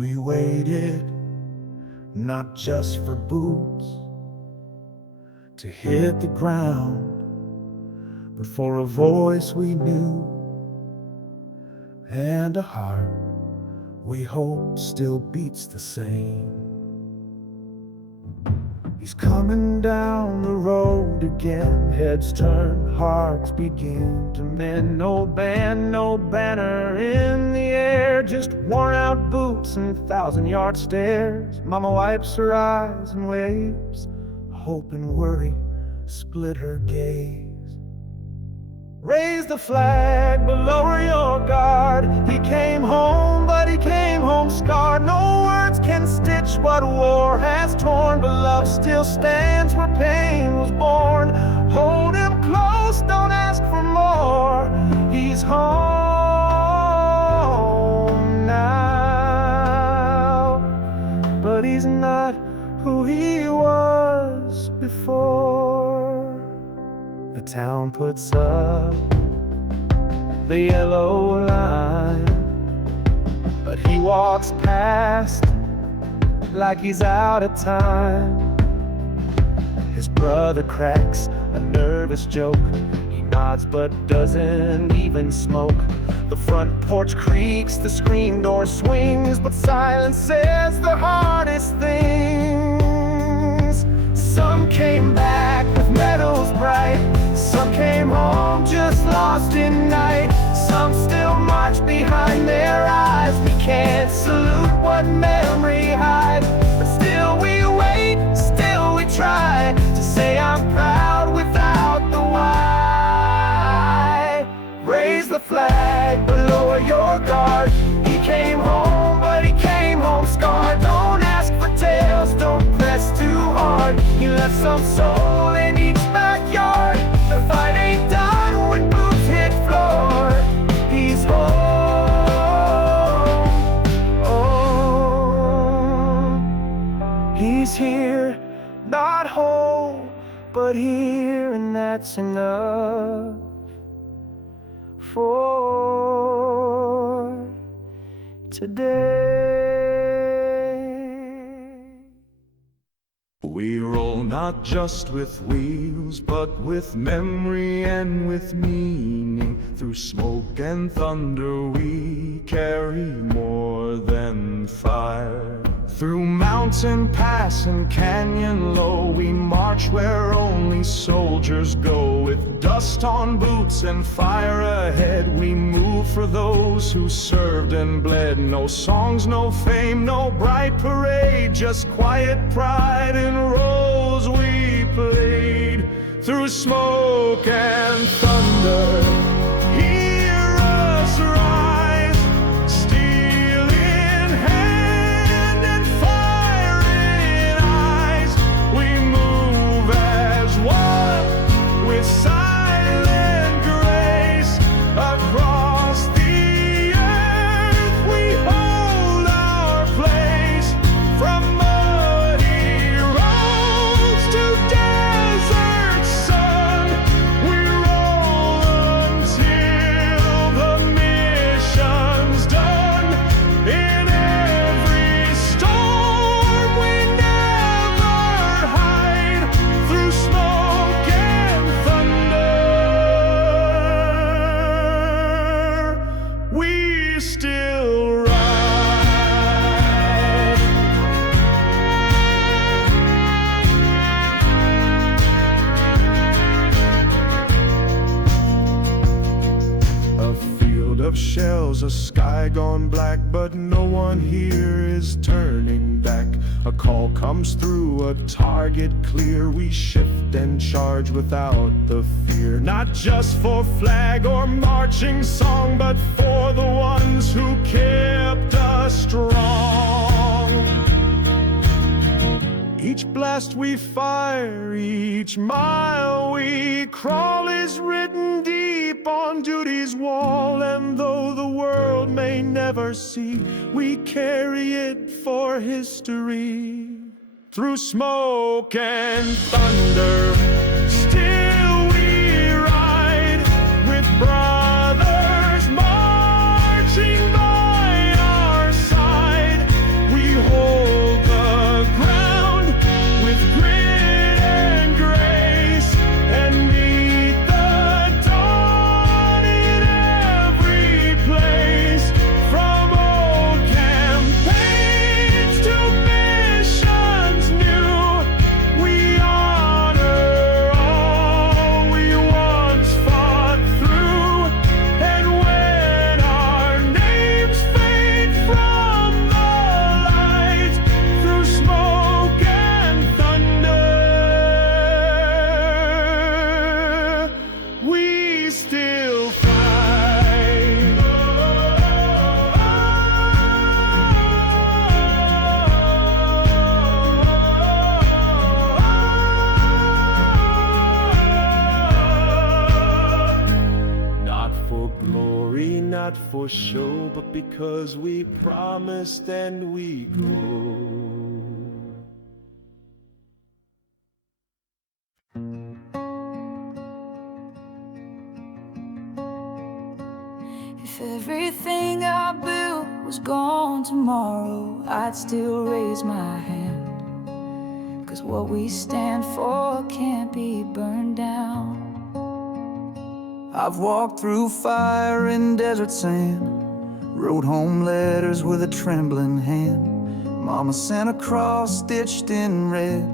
We waited, not just for boots to hit the ground, but for a voice we knew and a heart we hope still beats the same. He's coming down the road again. Heads turn, hearts begin to mend. No band, no banner in the air, just worn out boots and 1,000-yard stares. Mama wipes her eyes and waves. Hope and worry split her gaze. Raise the flag, but lower your guard. He came home, but he came home scarred. No words can stitch what war has torn, but love still stands where pain was born. Hold him close, don't ask for more. He's home now, but he's not who he was before. The town puts up the yellow line, but he walks past like he's out of time. His brother cracks a nervous joke. He nods but doesn't even smoke. The front porch creaks, the screen door swings, but silence says the hardest things. Some came back with medals bright, some came home just lost in night. Some still march behind their eyes. We can't salute what memory hides, but still we wait, still we try to say I'm proud without the why. Raise the flag, but lower your guard. He came home, but he came home scarred. Don't ask for tales, don't press too hard. He left some soul in each backyard. The fight ain't done when boots hit floor. He's home, oh. He's here, not whole, but here, and that's enough for today. We roll not just with wheels, but with memory and with meaning. Through smoke and thunder we carry more than fire. Through mountain pass and canyon low we march where only soldiers go. With dust on boots and fire ahead we move for those who served and bled. No songs, no fame, no bright parade, just quiet pride in roles we played. Through smoke and thunder hear us rise, steel in hand and fire in eyes. We move as one with silent grace. Across the earth we hold our place. From muddy roads to desert sun, we roll until the mission's done. In every storm we never hide. Through smoke and thunder we still ride. A field of shells, a sky gone black, but no one here is turning back. A call comes through, a target clear. We shift and charge without the fear. Not just for flag or marching song, but for the ones who kept us strong. Each blast we fire, each mile we crawl is written deep on duty's wall. And though the world may never see, we carry it for history. Through smoke and thunder still we ride, with brothers marching by our side. we still fight. Not for glory, not for show, but because we promised and we go. If everything I built was gone tomorrow, I'd still raise my hand. 'Cause what we stand for can't be burned down. I've walked through fire and desert sand, wrote home letters with a trembling hand. Mama sent a cross stitched in red,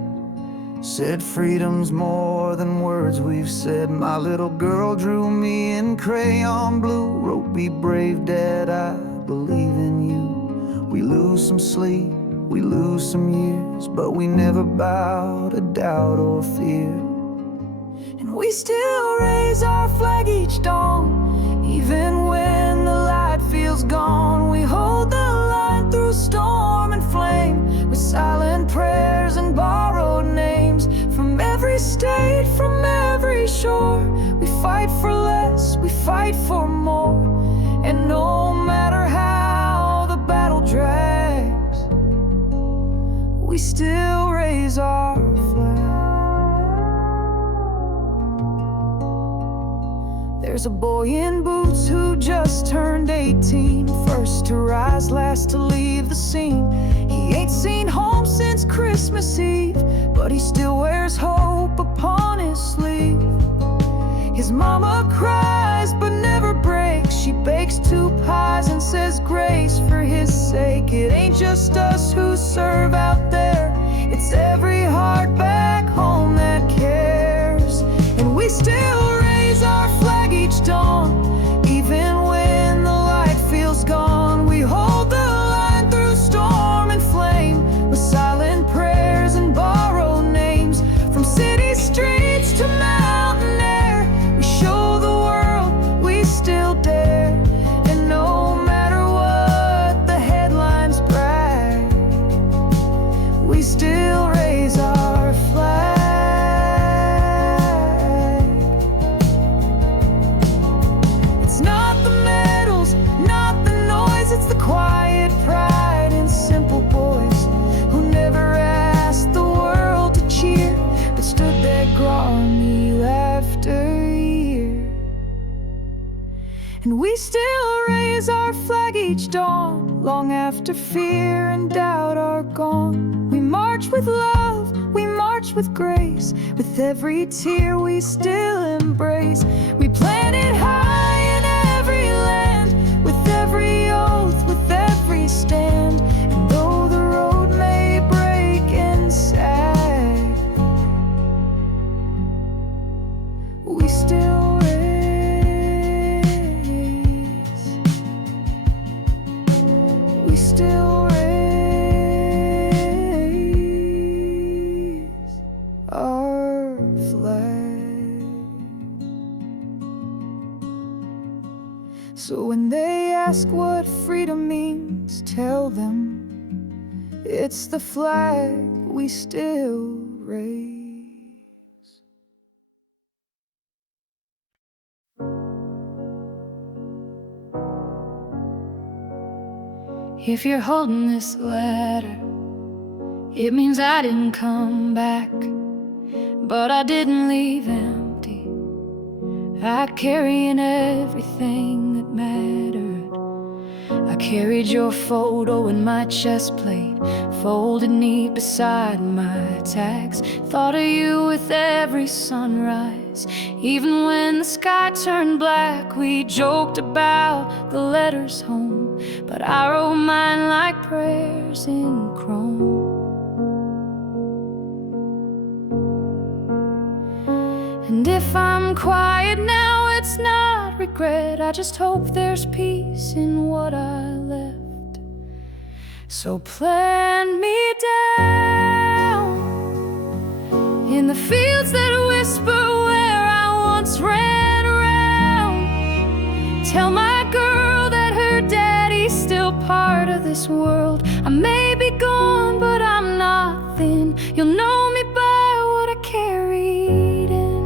said freedom's more than words we've said. My little girl drew me in crayon blue, wrote, be brave, Dad, I believe in you. We lose some sleep, we lose some years, but we never bow to doubt or fear. And we still raise our flag each dawn, even when the light feels gone. We hold the line through storm and flame, with silent prayers and borrowed names. From every state, from every shore, we fight for less, we fight for more. And no matter how the battle drags, we still raise our flag. There's a boy in boots who just turned 18, first to rise, last to leave the scene. He ain't seen home since Christmas Eve, but he still wears hope upon his sleeve. His mama cries but never breaks. She bakes 2 pies and says grace for his sake. It ain't just us who serve out there, it's every heart back home that cares. And we still raise our flag each dawn, even when the light feels gone. We hold the line through storm and flame, with silent prayers and borrowed names. From city streets to mountain air, we show the world we still dare. And no matter what the headlines brag, we still raise our flag. It's not the medals, not the noise, it's the quiet pride in simple boys who never asked the world to cheer, but stood there growing year after year. And we still raise our flag each dawn, long after fear and doubt are gone. We march with love, we march with grace, with every tear we still embrace. We plant it high in every land, with every oath, with every stand. And though the road may break and sag, we still raise, we still raise our flag. So when they ask what freedom means, tell them it's the flag we still raise. If you're holding this letter, it means I didn't come back, but I didn't leave empty. I carry in everything that mattered. I carried your photo in my chest plate, folded neat beside my tags. Thought of you with every sunrise, even when the sky turned black. We joked about the letters home, but I wrote mine like prayers in chrome. And if I'm quiet now, it's not regret. I just hope there's peace in what I left. So plant me down in the fields that whisper, where I once ran around. this world. I may be gone, but I'm not thin. You'll know me by what I carried in.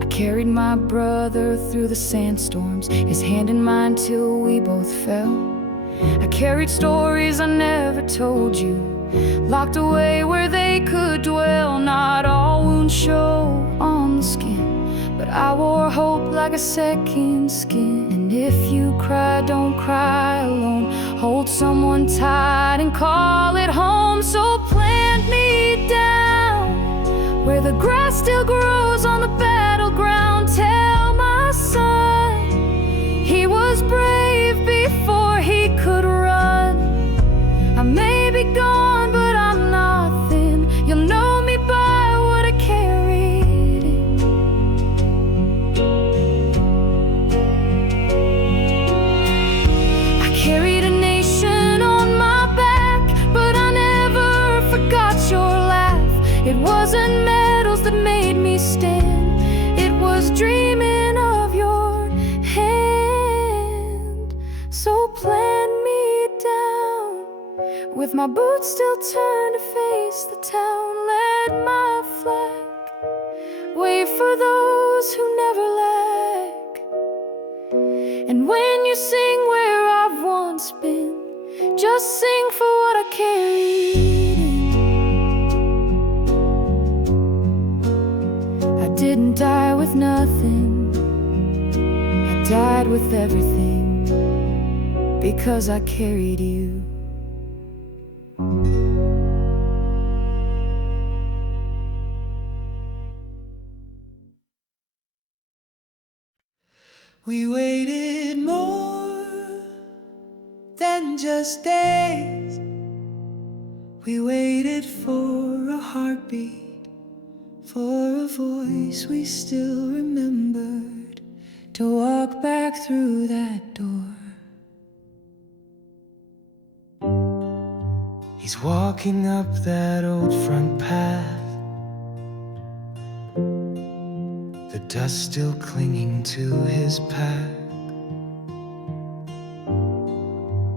I carried my brother through the sandstorms, his hand in mine till we both fell. I carried stories I never told you, locked away where they could dwell. Not all wounds show on the skin, but I wore hope like a second skin. And if you cry, don't cry alone. Hold someone tight and call it home. So plant me down where the grass still grows on the battleground. Tell my son he was brave before he could run. I may be gone, but I'm not thin. You'll know me by what I carried in. I carried a nation on my back, but I never forgot your laugh. It wasn't medals that made me stand, it was dreaming of your hand. So plant me down with my boots still turned to face the town. Let my flag wave for those who never lack. And when you sing where I've once been, just sing for what I carried in. I didn't die with nothing, I died with everything, because I carried you. We waited more than just days. We waited for a heartbeat, for a voice we still remembered, to walk back through that door. He's walking up that old front path, the dust still clinging to his pack.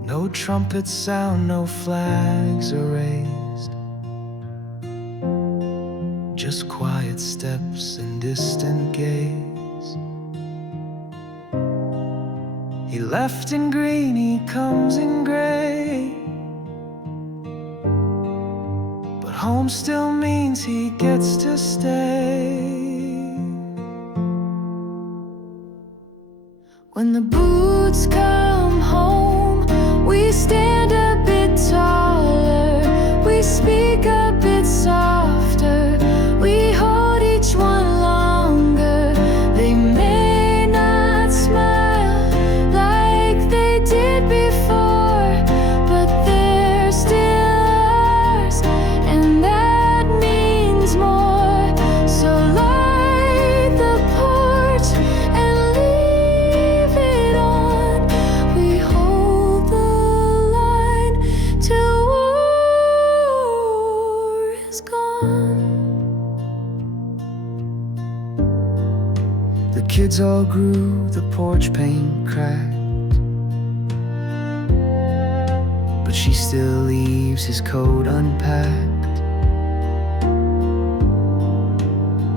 No trumpets sound, no flags are raised, just quiet steps and distant gaze. He left in green, he comes in gray, but home still means he gets to stay. When the boots come home, we stand a bit taller, we speak a bit softer, we hold each one longer. They may not smile like they did before, but they're still ours, and that means more. So light the porch and leave it on. We hold the line till war is gone. The kids all grew, the porch paint cracked, but she still leaves his coat unpacked.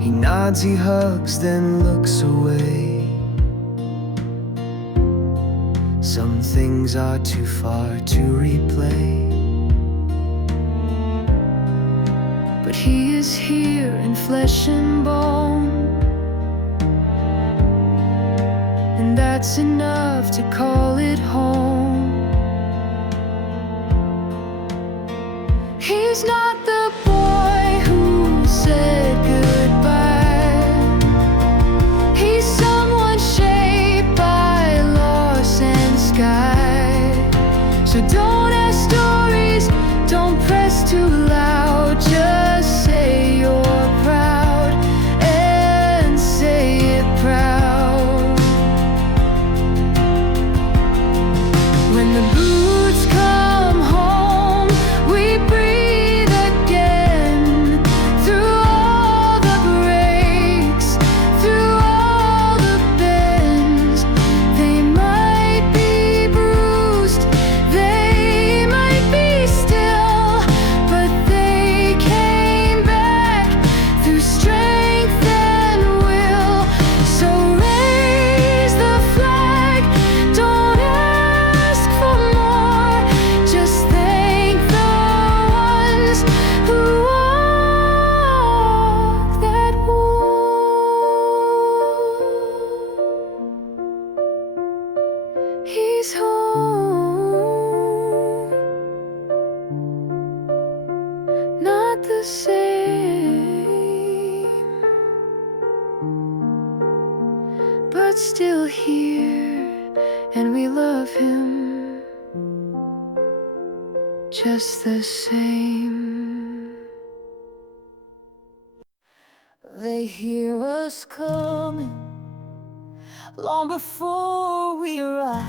He nods, he hugs, then looks away. Some things are too far to replay, But he is here in flesh and bone, and that's enough to call it home. He's not the boy who said goodbye. He's someone shaped by loss and sky. So don't ask stories, don't press too loud. Just say you're proud and say it proud. When the boots come home, we breathe a but still here, and we love him just the same. They hear us coming long before we arrive,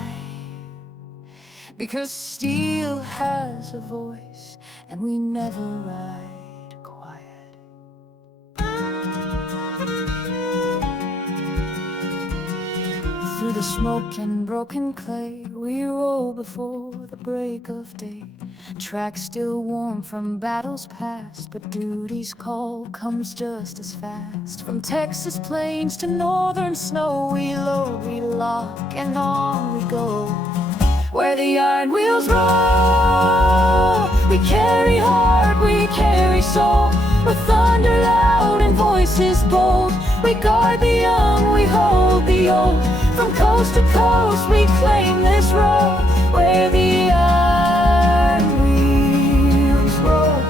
because steel has a voice and we never ride quiet. Through the smoke and broken clay we roll before the break of day. Tracks still warm from battles past, but duty's call comes just as fast. From Texas plains to northern snow, we load, we lock, and on we go. Where the iron wheels roll, we carry heart, we carry soul. With thunder loud and voices bold, we guard the young, we hold the old. From coast to coast we claim this road, where the iron wheels roll.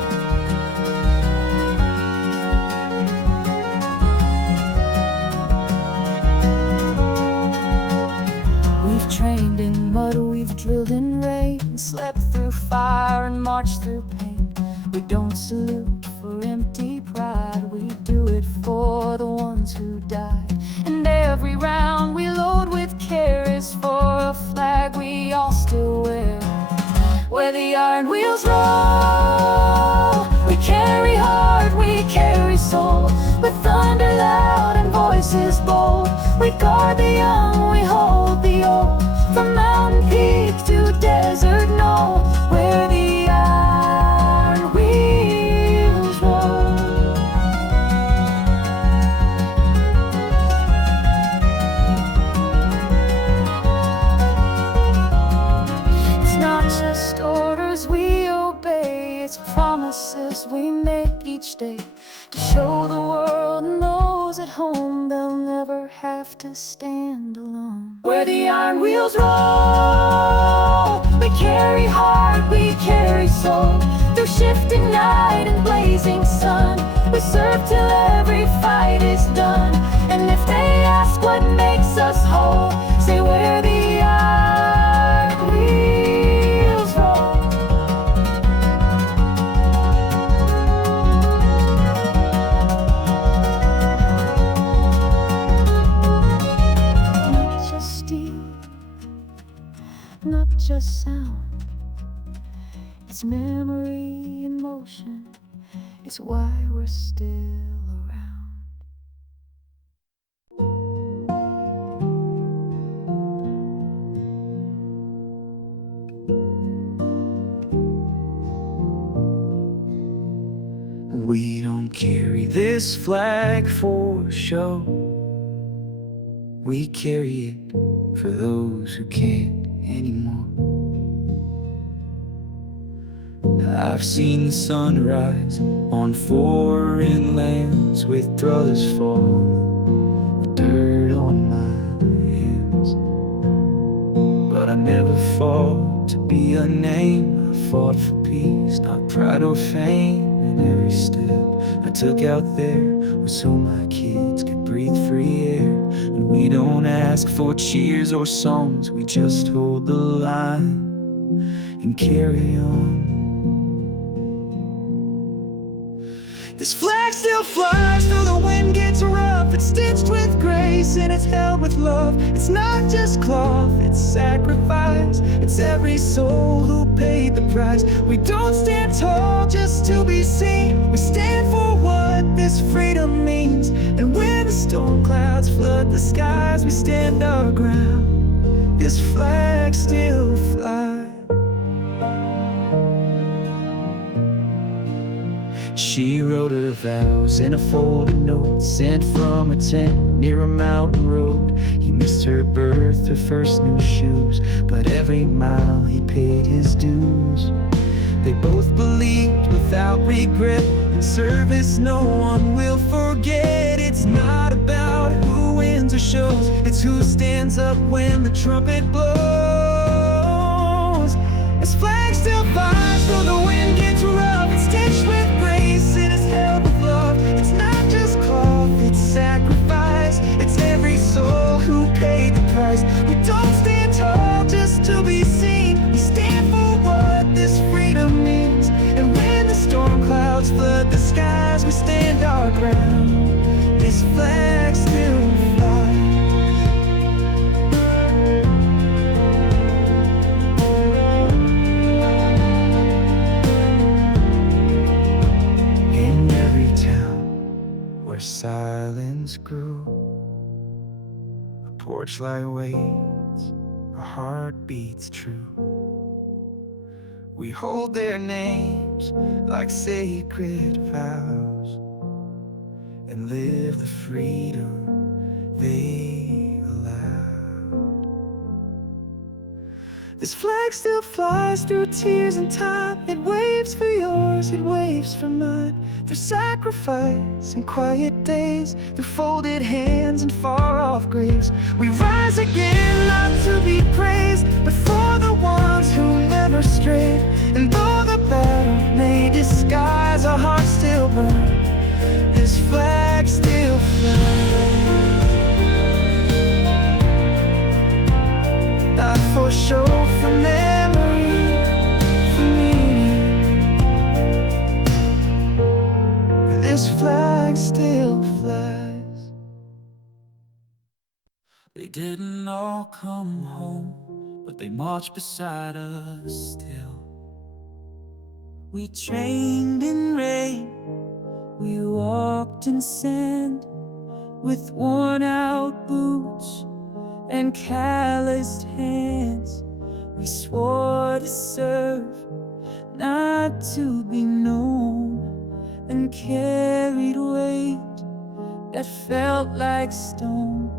We've trained in mud, we've drilled in rain, slept through fire and marched through pain. We don't salute for empty pride, we do it for the ones who died. And every round we load with care is for a flag we all still wear. Where the iron wheels roll, we carry heart, we carry soul. With thunder loud and voices bold, we guard the young, we hold the old. From mountain peak to desert knoll, where the iron wheels roll. It's not just orders we obey, it's promises we make each day, to show the world and those at home they'll never have to stand alone. Where the iron wheels roll, we carry heart, we carry soul. Through shifting night and blazing sun, we serve till every fight is done. And if they ask what makes us whole, say where the iron wheels roll. Not just steel, not just sound, it's memory in motion, it's why we're still around. We don't carry this flag for show, we carry it for those who can't anymore. I've seen the sun rise on foreign lands with brothers fall, dirt on my hands. But I never fought to be a name, I fought for peace, not pride or fame. And every step I took out there was so my kids could breathe free air. And we don't ask for cheers or songs, we just hold the line and carry on. This flag still flies though the wind gets rough. It's stitched with grace and it's held with love. It's not just cloth, it's sacrifice. It's every soul who paid the price. We don't stand tall just to be seen, we stand for what this freedom means. And when the storm clouds flood the skies, we stand our ground. This flag still flies. She wrote her vows in a folded note, sent from a tent near a mountain road. He missed her birth, her first new shoes, but every mile he paid his dues. They both believed without regret, in service no one will forget. It's not about who wins or shows, it's who stands up when the trumpet blows. This flag still flies though the wind gets rough. It's stitched with grace and it's held with love. It's not just cloth, it's sacrifice. It's every soul who paid the price. We don't stand tall just to be seen. We stand for what this freedom means. And when the storm clouds flood the skies, we stand our ground. This flag still flies. In every town where silence grew, a porch light waits, a heart beats true. We hold their names like sacred vows and live the freedom they allowed. This flag still flies through tears and time. It waves for yours, it waves for mine. Through sacrifice and quiet days, through folded hands and far-off graves, we rise again, not to be praised, but for the ones who never strayed. And though the battle may disguise, our hearts still burn. This flag still flies. Not for show, for memory, for meaning. This flag still flies. They didn't all come home, but they marched beside us still. We trained in rain, we walked in sand, with worn-out boots and calloused hands. We swore to serve, not to be known, and carried weight that felt like stone.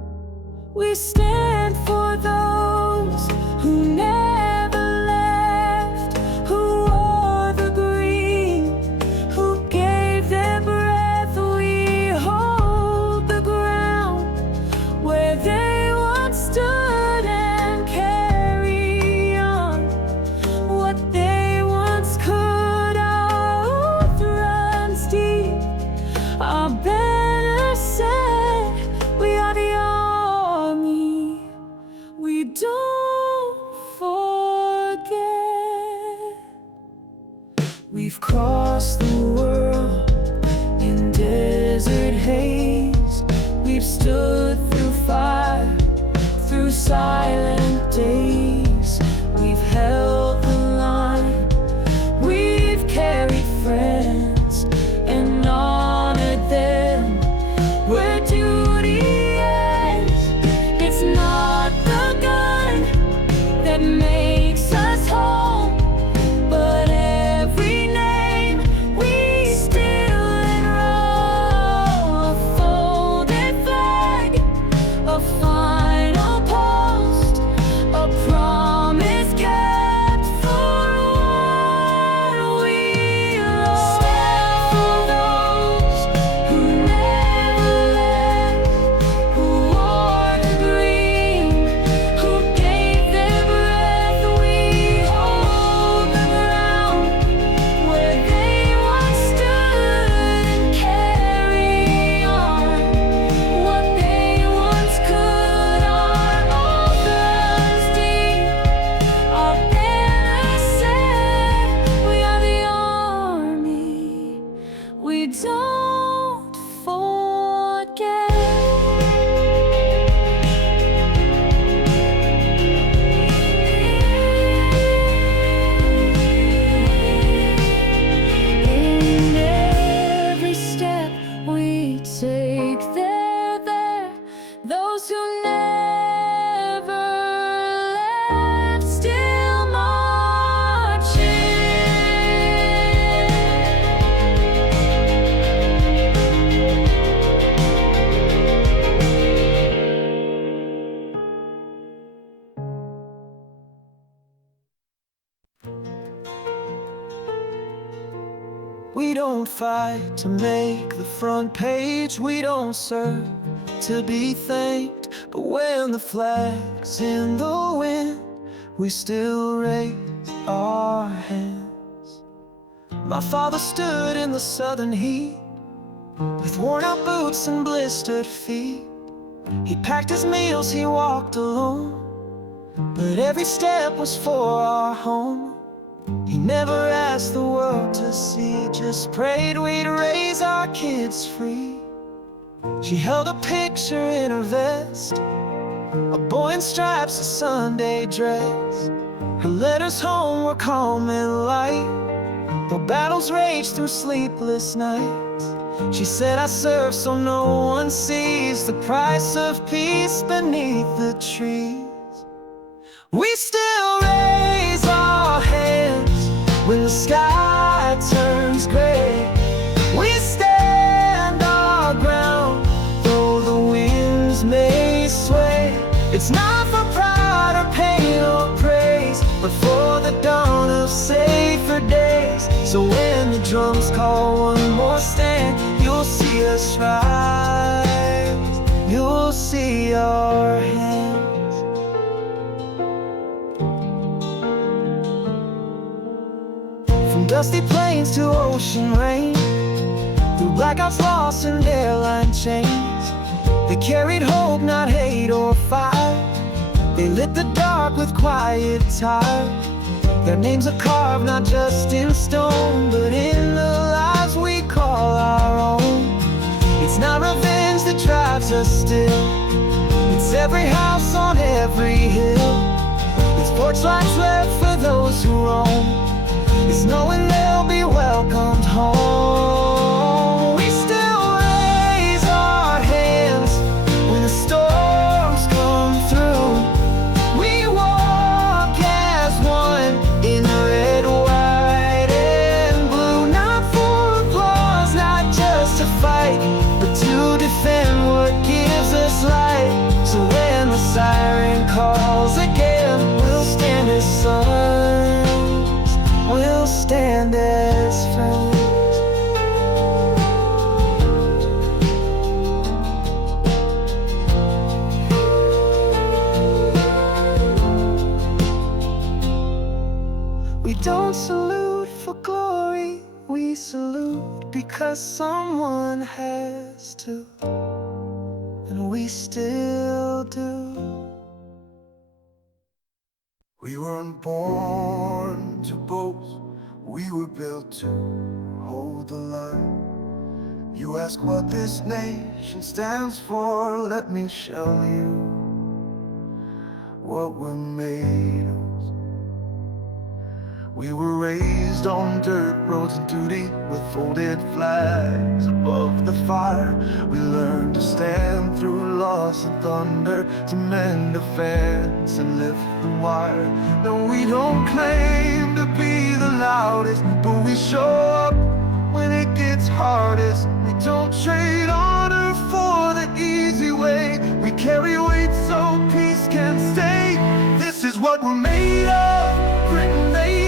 We stand for those who never left, who wore the green, who gave their breath. We hold the ground where they once stood and carry on what they once could. Our oath runs deep, our banner said, we are the army. We don't forget. We've crossed the world in desert haze. We've stood through fire, through silent days. We've held the line, we've carried friends and honored them where duty ends. It's not the gun that makes us whole, but every name we still enroll. A folded flag, a final post, a promise kept for what we lost. Stand for those who never left, who wore the green, who gave their breath. We hold the ground where they once stood and carry on what they once could. Our oath runs deep, our banner said, we are the army. We don't forget. In every step we take, they're there. Those who never left, still marching. We don't fight to make the front page, we don't serve to be thanked. But when the flag's in the wind, we still raise our hands. My father stood in the southern heat with worn out boots and blistered feet. He packed his meals, he walked alone, but every step was for our home. He never asked the world to see, just prayed we'd raise our kids free. She held a picture in her vest, a boy in stripes, a Sunday dress. Her letters home were calm and light, though battles raged through sleepless nights. She said, I serve so no one sees the price of peace beneath the trees. We still raise our hands when the sky turns gray. We stand our ground, though the winds may sway. It's not for pride or pain or praise, but for the dawn of safer days. So when the drums call one more stand, you'll see us rise, you'll see our hands. From dusty plains to ocean rain, through blackouts, loss, and airline chains, they carried hope, not hate or fire. They lit the dark with quiet tire. Their names are carved not just in stone, but in the lives we call our own. It's not revenge that drives us still, it's every house on every hill. It's porch lights left for those who roam, it's knowing they'll be welcomed home. We still raise our hands when the storms come through. We walk as one in red, white, and blue. Not for applause, not just to fight, but to defend what gives us light. So when the siren calls again, we'll stand as sons, we'll stand as friends. We don't salute for glory, we salute because someone has to, and we still do. We weren't born to boast, we were built to hold the line. You ask what this nation stands for, let me show you what we're made of. We were raised on dirt roads and duty, with folded flags above the fire. We learned to stand through loss and thunder, to mend a fence and lift the wire. No, we don't claim to be the loudest, but we show up when it gets hardest. We don't trade honor for the easy way, we carry weight so peace can stay. This is what we're made of, grit and made.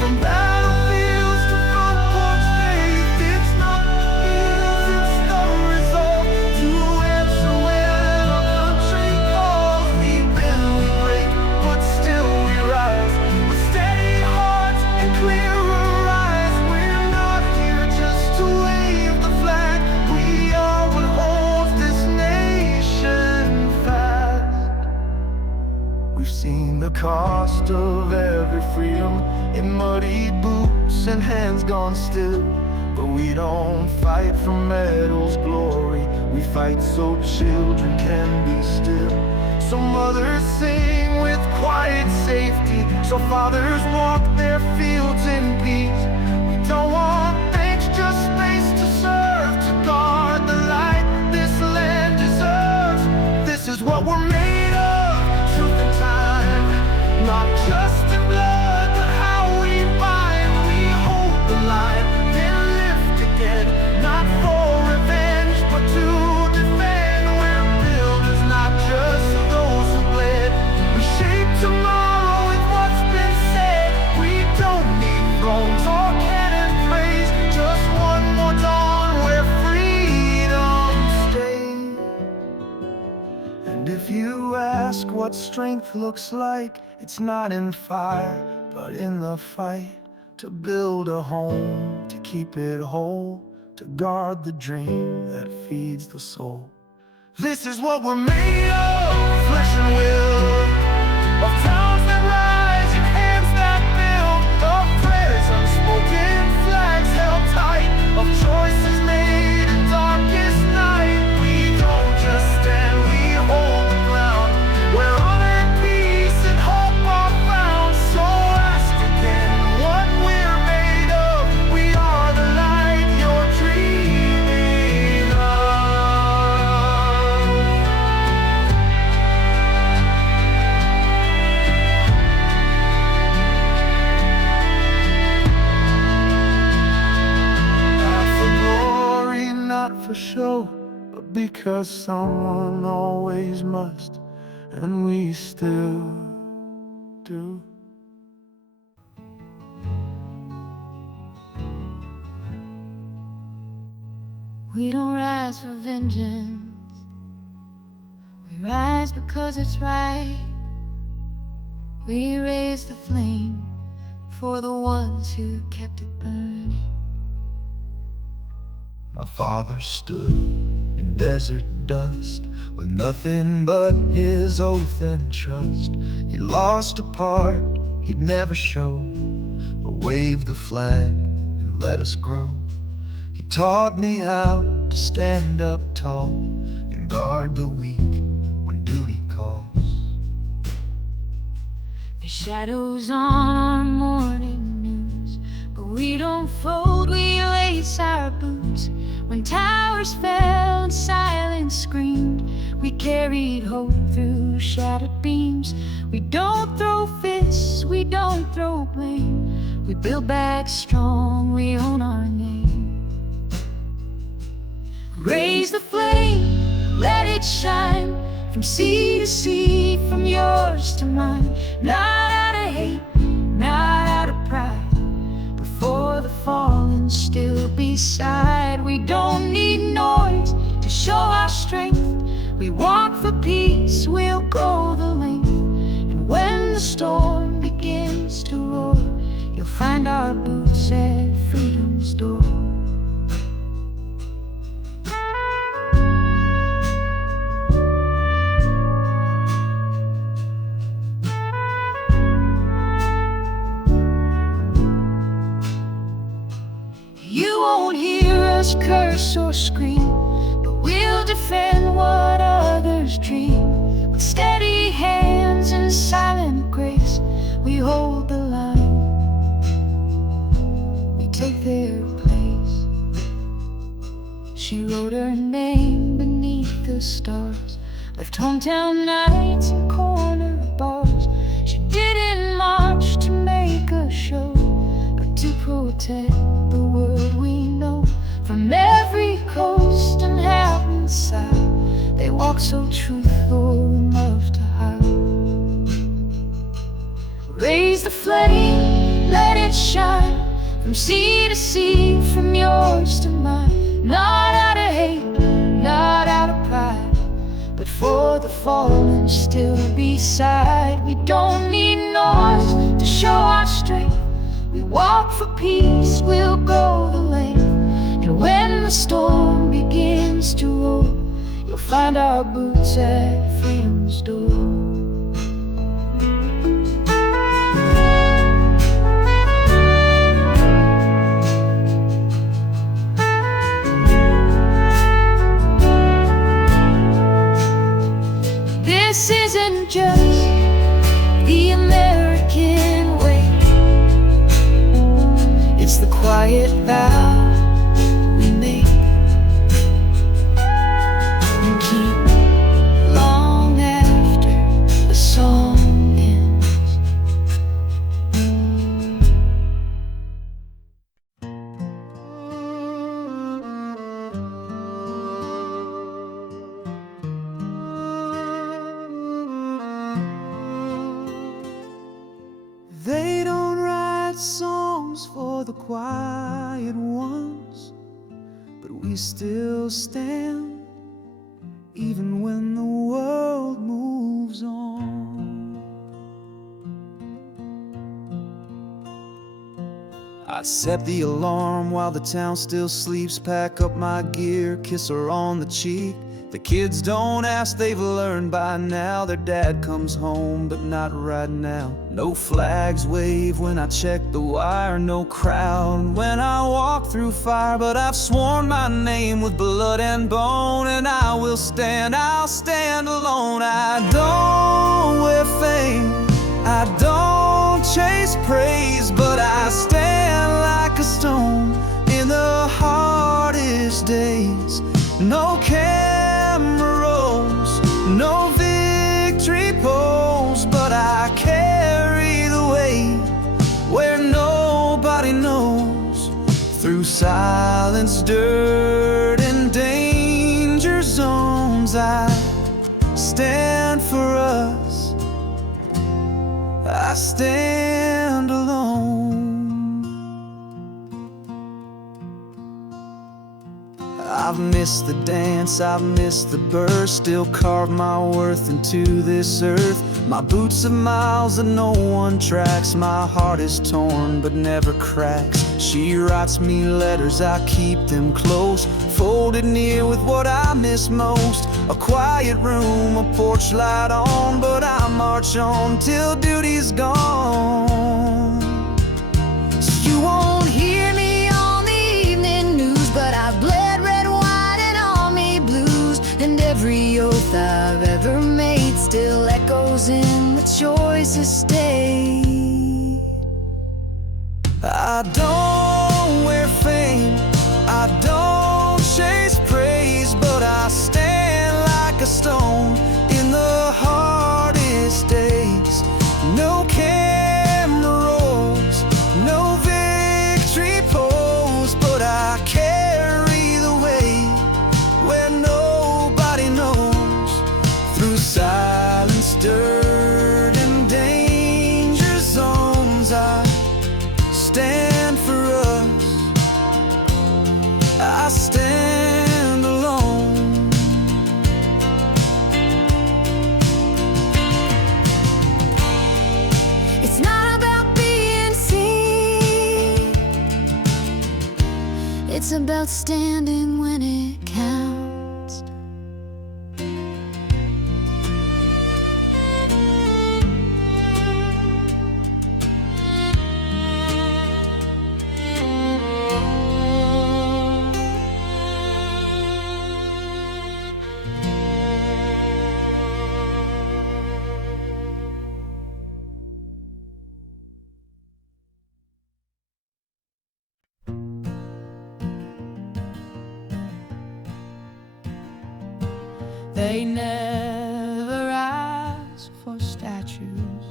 From battlefields to front porch faith, it's not easy, it's the resolve to answer when our country calls. We bend, we break, but still we rise, with steady hearts and clearer eyes. We're not here just to wave the flag, we are what holds this nation fast. We've seen the cost of every freedom in muddy boots and hands gone still, but we don't fight for medals, glory. We fight so children can be still, so mothers sing with quiet safety, so fathers walk their fields in peace. We don't want thanks, just space to serve, to guard the light this land deserves. This is what we're made of, truth and time, not just in blood, but how we bind. We hold the line, then lift again, not for revenge, but to defend. We're builders, not just those who bled. We shape tomorrow with what's been said. We don't need thrones or cannon praise, just one more dawn where freedom stays. And if you ask what strength looks like, it's not in fire, but in the fight. To build a home, to keep it whole, to guard the dream that feeds the soul. This is what we're made of, flesh and will, of towns that rise and hands that build, of prayers unspoken, flags held tight, of choices made in darkest night. We don't just stand, we hold the ground, where honor, peace, and hope are found. So ask again what we're made of. We are the light you're dreaming of. Not for glory, not for show, but because someone always must, and we still do. We don't rise for vengeance, we rise because it's right. We raise the flame for the ones who kept it burning. My father stood in desert dust with nothing but his oath and trust. He lost a part he'd never show, but waved the flag and let us grow. He taught me how to stand up tall and guard the weak when duty calls. The shadows on our morning news, but we don't fold, we lace our boots. When towers fell and silence screamed, we carried hope through shattered beams. We don't throw fists, we don't throw blame, we build back strong, we own our name. Raise the flame, let it shine, from sea to sea, from yours to mine. Not out of hate, not out of pride, but for the fallen still beside. We don't need noise to show our strength, we walk for peace, we'll go the length. And when the storm begins to roar, you'll find our boots at freedom's door. You won't hear us curse or scream, but we'll defend what others dream. With steady hands and silent grace, we hold the line, we take their place. She wrote her name beneath the stars, left hometown nights and corner bars. She didn't march to make a show, but to protect the world we know. From every coast and mountain side, they walk so truthful and love to hide. Raise the flame, let it shine, from sea to sea, from yours to mine. Not out of hate, not out of pride, but for the fallen still beside. We don't need noise to show our strength, we walk for peace, we'll go the length. And when the storm begins to roar, you'll find our boots at freedom's door. This isn't just the American way, it's the quiet vow we make and keep long after the song ends. They don't write songs for the quiet ones, but we still stand, even when the world moves on. I set the alarm while the town still sleeps, pack up my gear, kiss her on the cheek, The kids don't ask, they've learned by now. Their dad comes home, but not right now. No flags wave when I check the wire, no crowd when I walk through fire. But I've sworn my name with blood and bone, and I'll stand alone. I don't wear fame, I don't chase praise, but I stand like a stone in the hardest days. No camera rolls, no victory pose, but I carry the weight where nobody knows. Through silence, dirt, and danger zones, I stand for us, I stand alone. I've missed the dance, I've missed the burst, still carve my worth into this earth. My boots have miles that no one tracks, my heart is torn but never cracks. She writes me letters, I keep them close, folded near with what I miss most. A quiet room, a porch light on, but I march on till duty's gone. So you won't hear me on the evening news, but I've bled red, white, and army blues. And every oath I've ever made still echoes in the choices stayed. I don't wear fame, I don't chase praise, but I stand like a stone in the hardest days. No camera rolls, no victory pose, but I carry the weight where nobody knows. Through silence, dirt, and danger zones, I stand for us, I stand alone. It's not about being seen, it's about standing when it counts. They never ask for statues,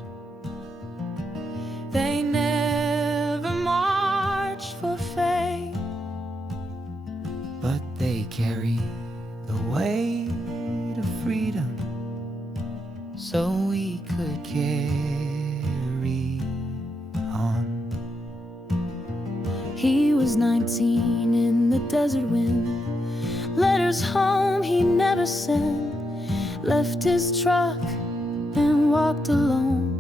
they never march for fame, But they carry the weight of freedom, so we could carry on. He was 19 in the desert wind, letters home he never sent, left his truck and walked alone.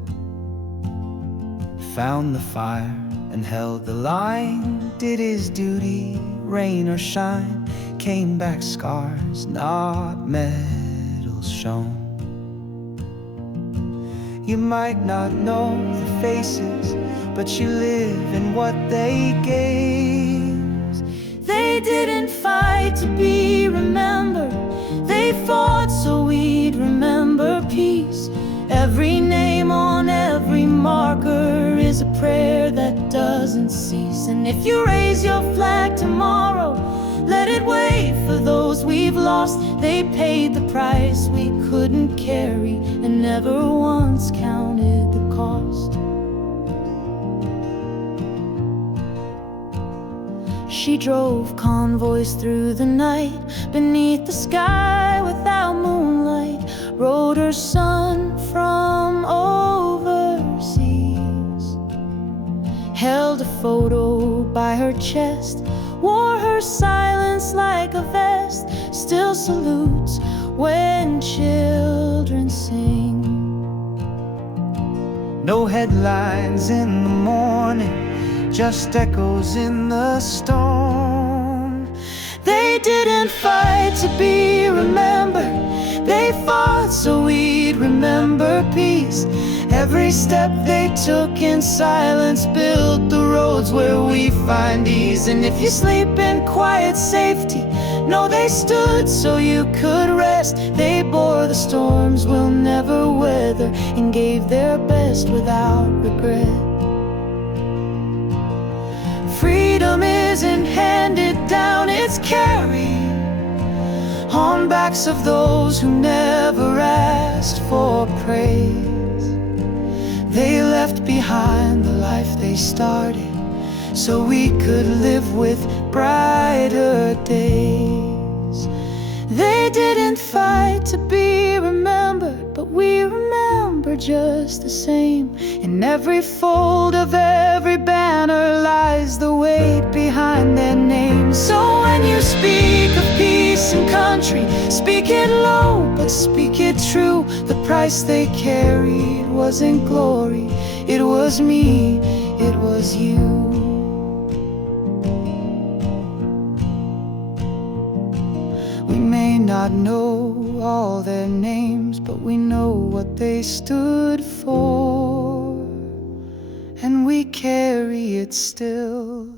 Found the fire and held the line, did his duty, rain or shine. Came back scars, not medals shown. You might not know the faces, but you live in what they gave. They didn't fight to be remembered, they fought so we'd remember peace. Every name on every marker is a prayer that doesn't cease. And if you raise your flag tomorrow, let it wave for those we've lost. They paid the price we couldn't carry and never once counted the cost. She drove convoys through the night, beneath the sky without moonlight, rode her son from overseas, held a photo by her chest, wore her silence like a vest, still salutes when children sing. No headlines in the morning, just echoes in the storm. They didn't fight to be remembered. They fought so we'd remember peace. Every step they took in silence built the roads where we find ease. And if you sleep in quiet safety, know they stood so you could rest. They bore the storms we'll never weather and gave their best without regret. Freedom isn't handed down, it's carried on backs of those who never asked for praise. They left behind the life they started so we could live with brighter days. They didn't fight to be remembered, but we remember just the same. In every fold of every banner lies the weight behind their names. So when you speak of peace and country, speak it low, but speak it true. The price they carried wasn't glory, it was me, it was you. We may not know all their names, but we know what they stood for, and we carry it still.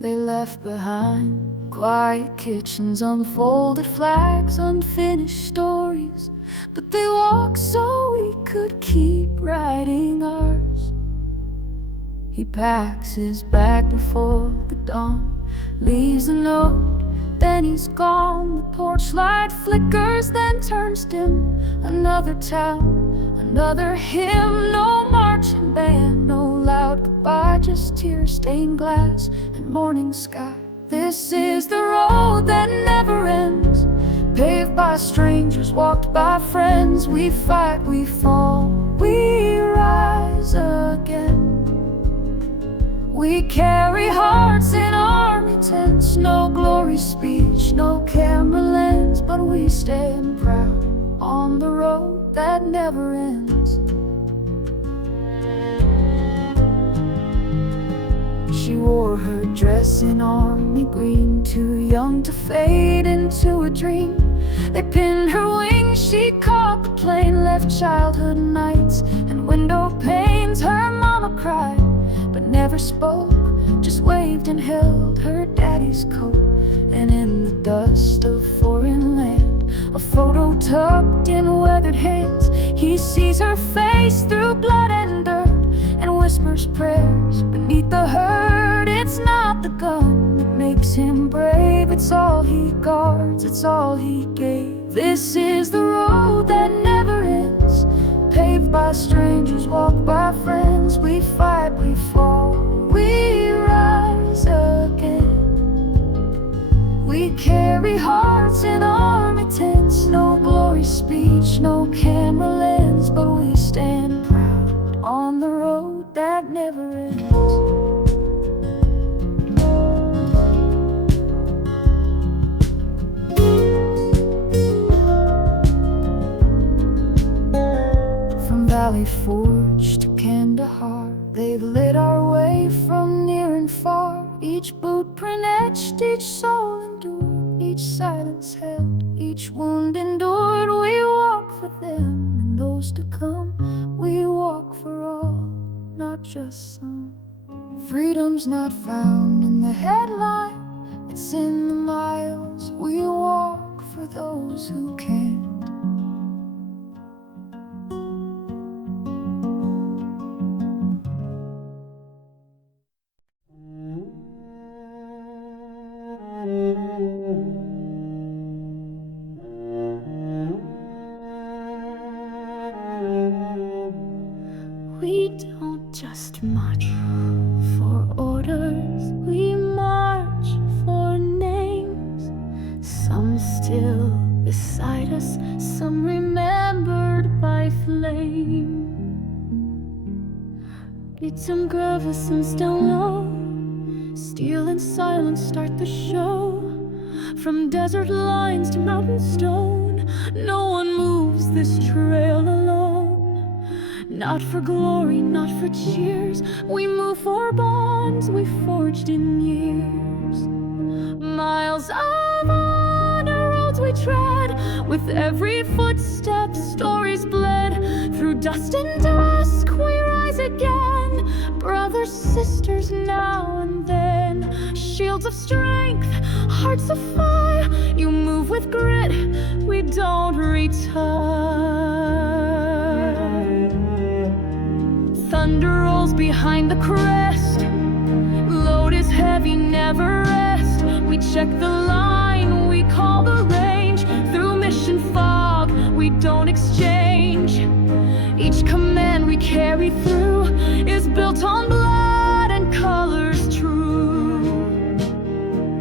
They left behind quiet kitchens, unfolded flags, unfinished stories. But they walked so we could keep writing ours. He packs his bag before the dawn, leaves a note, then he's gone. The porch light flickers, then turns dim. Another town, another hymn. No marching band, no loud goodbye, just tear-stained glass and morning sky. This is the road that never ends, paved by strangers, walked by friends. We fight, we fall, we rise again. We carry hearts in army tents, no glory speech, no camera lens, but we stand proud on the road that never ends. She wore her dress in army green, too young to fade into a dream. They pinned her wings, she caught the plane, left childhood nights and window panes. Her mama cried, but never spoke, just waved and held her daddy's coat. And in the dust of foreign land, a photo tucked in weathered hands, he sees her face through blood and dirt and whispers prayers beneath the hurt. It's not the gun that makes him brave, it's all he guards, it's all he gave. This is the road that never ends, paved by strangers, walked by friends. We fight, we fall, we rise again. We carry hearts in army tents, no glory speech, no camera lens, but we stand proud on the road that never ends. Valley Forge to Kandahar, they've lit our way from near and far. Each boot print etched, each soul endured, each silence held, each wound endured. We walk for them and those to come, we walk for all, not just some. Freedom's not found in the headline, it's in the miles. We walk for those who can't. We don't just march for orders, we march for names. Some still beside us, some remembered by flame. Beat some gravel, some still low. Steel and silence start the show. From desert lines to mountain stone, no one moves choose this trail alone. Not for glory, not for cheers. We move for bonds we forged in years. Miles of honor roads we tread. With every footstep, stories bled. Through dust and dusk, we rise again. Brothers, sisters, now and then. Shields of strength, hearts of fire. You move with grit, we don't retire. Thunder rolls behind the crest. Load is heavy, never rest. We check the line, we call the range. Through mission fog, we don't exchange. Each command we carry through is built on blood and colors true.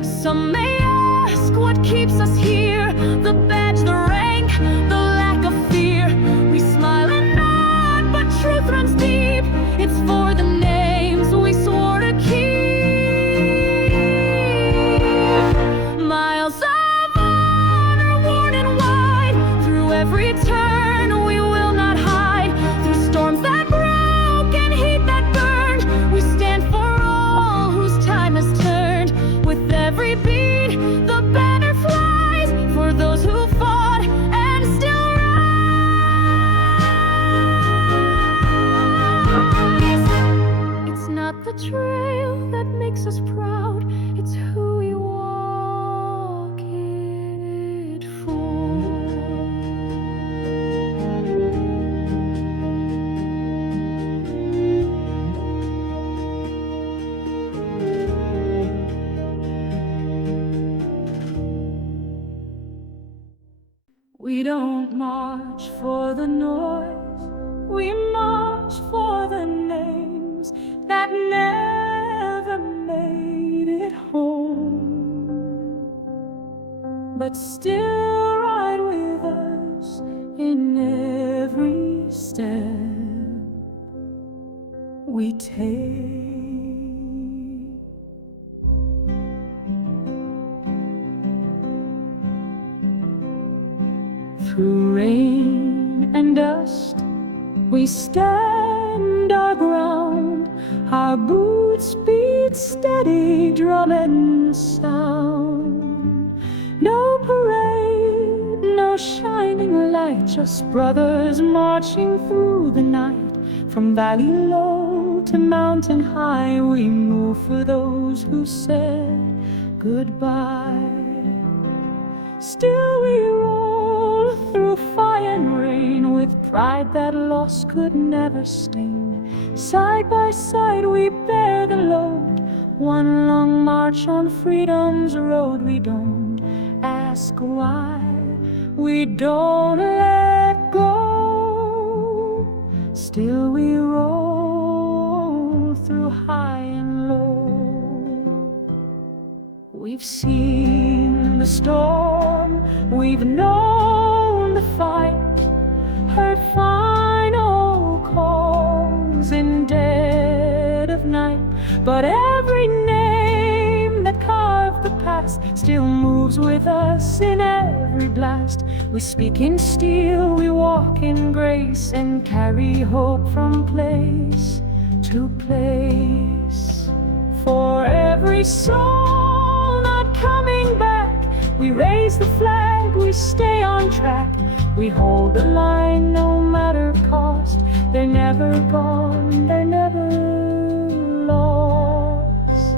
Some may ask what keeps us here. The badge, the rank, the lack of fear. We smile and nod, but truth runs deep. It's for the names we swore to keep. Miles of honor worn and wide. Through every turn we will not hide. Through storms that broke and heat that burned, we stand for all whose time has turned. With every beat, the banner flies for those who fought and still rise. It's not the trail that makes us proud, it's who we walk it for. We don't march for the noise, we march for the names that never made it home, but still ride with us in every step we take. Through rain and dust, we stand our ground. Our boots beat steady, drum and sound. No parade, no shining light, just brothers marching through the night. From valley low to mountain high, we move for those who said goodbye. Still we roll through fire and rain with pride that loss could never stain. Side by side we bear the load, one long march on freedom's road. We don't ask why, we don't let go. Still we roll through high and low. We've seen the storm, we've known the fight, heard final calls in dead of night. But every name that carved the past still moves with us in every blast. We speak in steel, we walk in grace, and carry hope from place to place. For every soul not coming back, we raise the flag, we stay on track. We hold the line no matter cost. They're never gone, they're never lost.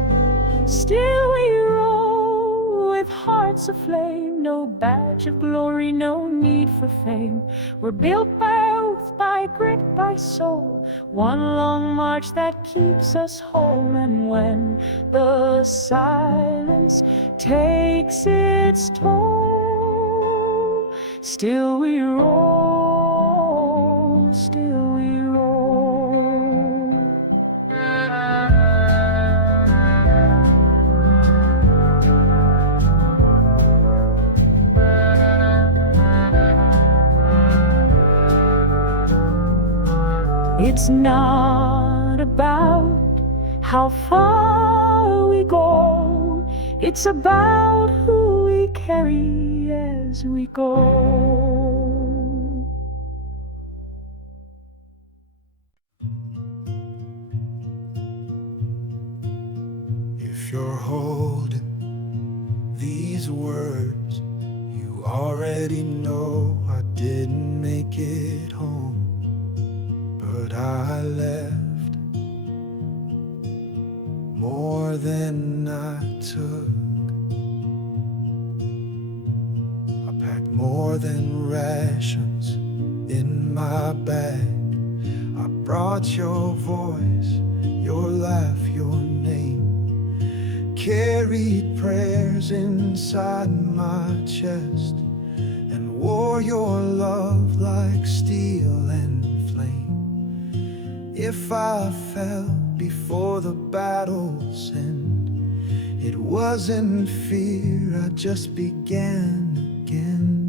Still we roll with hearts aflame. No badge of glory, no need for fame. We're built by oath, by grit, by soul. One long march that keeps us whole. And when the silence takes its toll, still we roll, still we roll. It's not about how far we go, it's about who we carry as we go. If you're holding these words, you already know I didn't make it home, but I left more than I took. I packed more than rations in my bag. I brought your voice, your laugh, your name. Carried prayers inside my chest and wore your love like steel and flame. If I fell before the battle's end, it wasn't fear, I just began again.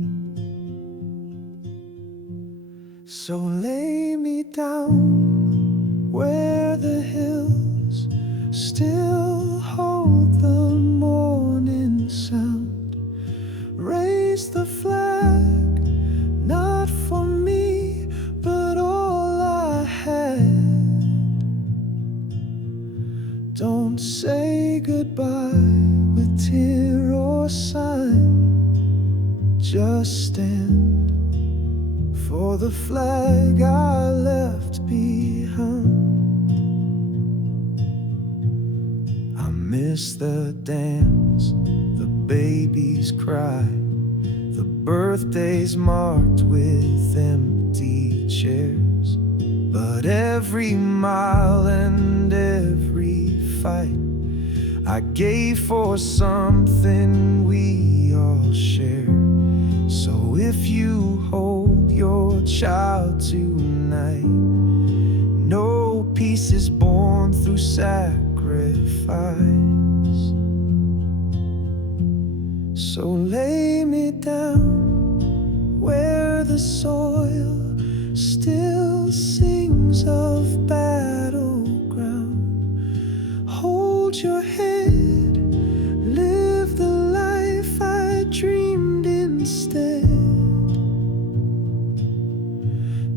So lay me down where the hills still hold the morning sound. Raise the flag, not for me, but all I had. Don't say goodbye with tear or sign. Just stand for the flag I left behind. I miss the dance, the babies cry, the birthdays marked with empty chairs. But every mile and every fight I gave for something we all share. So if you hold your child tonight, no peace is born through sacrifice. So lay me down where the soil still sings of battleground. Hold your head, live the life I dreamed instead.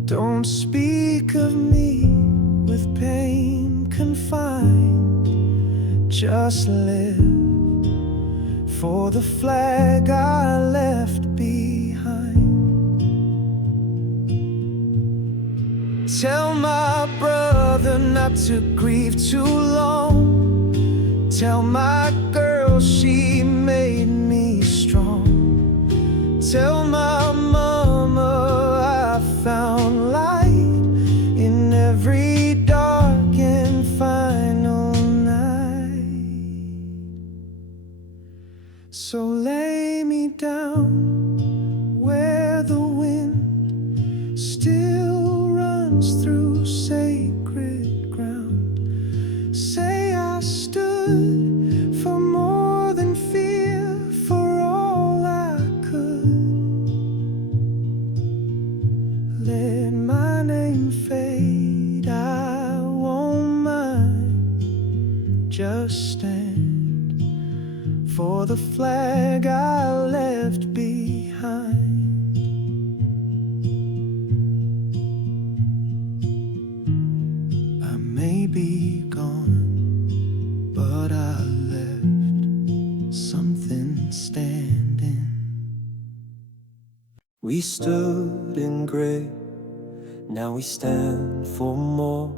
Don't speak of me with pain confined. Just live for the flag I left behind. Tell my brother not to grieve too long. Tell my girl she made me strong. Tell my mama I found light in every dark and final night. So lay me down where the wind still runs through sacred ground. Say I stood for more than fear, for all I could. Let my name fade, I won't mind. Just stand for the flag I left behind. I may be gone, but I left something standing. We stood in gray, now we stand for more.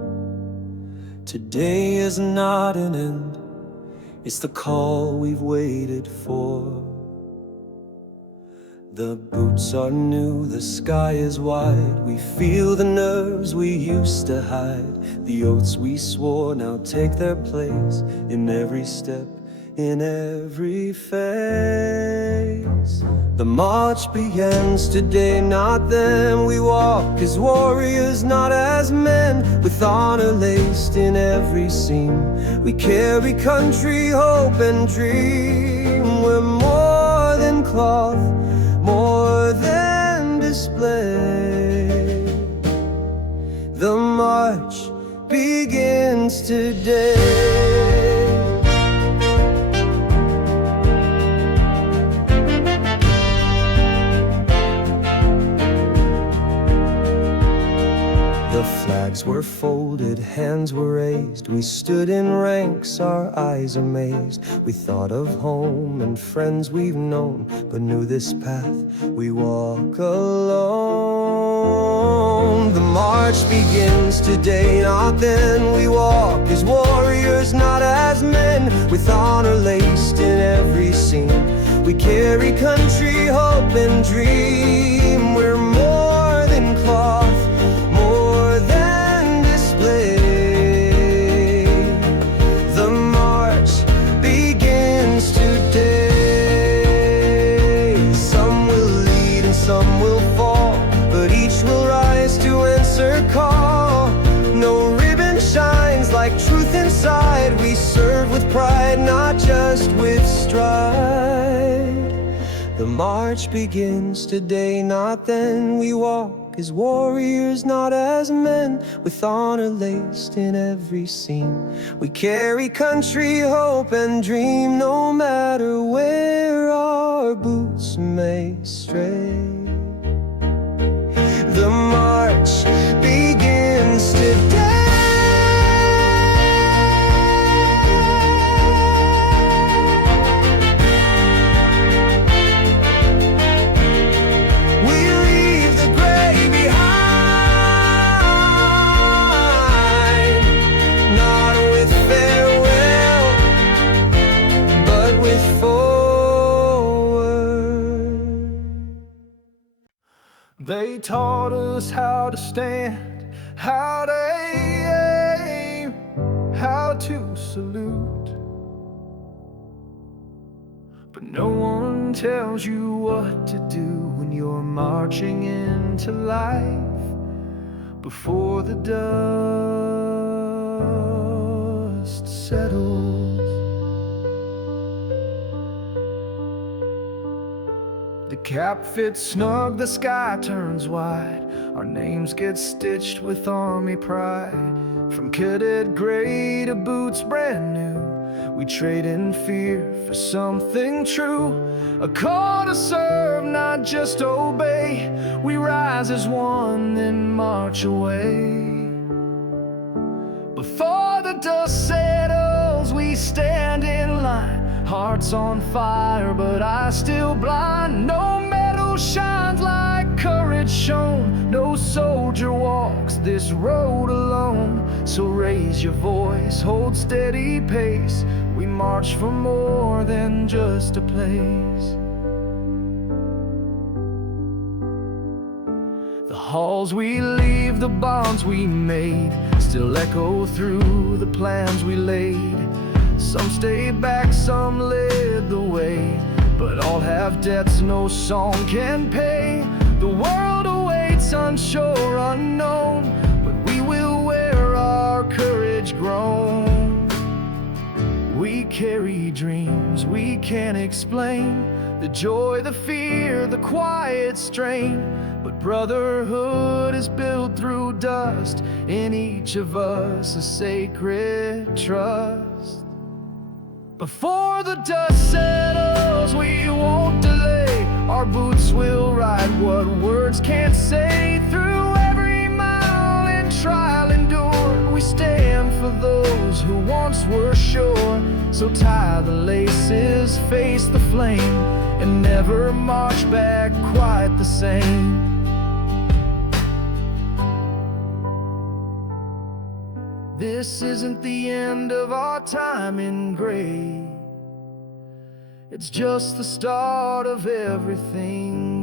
Today is not an end, it's the call we've waited for. The boots are new, the sky is wide. We feel the nerves we used to hide. The oaths we swore now take their place in every step, in every phase. The march begins today, not then. We walk as warriors, not as men, with honor laced in every seam. We carry country, hope and dream. We're more than cloth, more than display. The march begins today. The flags were folded, hands were raised. We stood in ranks, our eyes amazed. We thought of home and friends we've known, but knew this path we walk alone. The march begins today, not then. We walk as warriors, not as men, with honor laced in every seam. We carry country, hope, and dream. We're more than cloth, more than display. The march begins today. Some will lead and some will fall, but each will rise to answer call. No ribbon shines like truth inside. We serve with pride, not just with stride. The march begins today, not then. We walk as warriors, not as men, with honor laced in every seam. We carry country, hope, and dream, no matter where our boots may stray. The march begins today. They taught us how to stand, how to aim, how to salute. But no one tells you what to do when you're marching into life before the dust settles. The cap fits snug, the sky turns wide. Our names get stitched with army pride. From cadet gray to boots brand new, we trade in fear for something true. A call to serve, not just obey. We rise as one, then march away. Before the dust settles, we stand in line. Hearts on fire, but eyes still blind. No medal shines like courage shown. No soldier walks this road alone. So raise your voice, hold steady pace. We march for more than just a place. The halls we leave, the bonds we made, still echo through the plans we laid. Some stay back, some led the way, but all have debts no song can pay. The world awaits unsure, unknown, but we will wear our courage grown. We carry dreams we can't explain, the joy, the fear, the quiet strain. But brotherhood is built through dust, in each of us a sacred trust. Before the dust settles, we won't delay. Our boots will write what words can't say. Through every mile and trial endured, we stand for those who once were sure. So tie the laces, face the flame, and never march back quite the same. This isn't the end of our time in gray. It's just the start of everything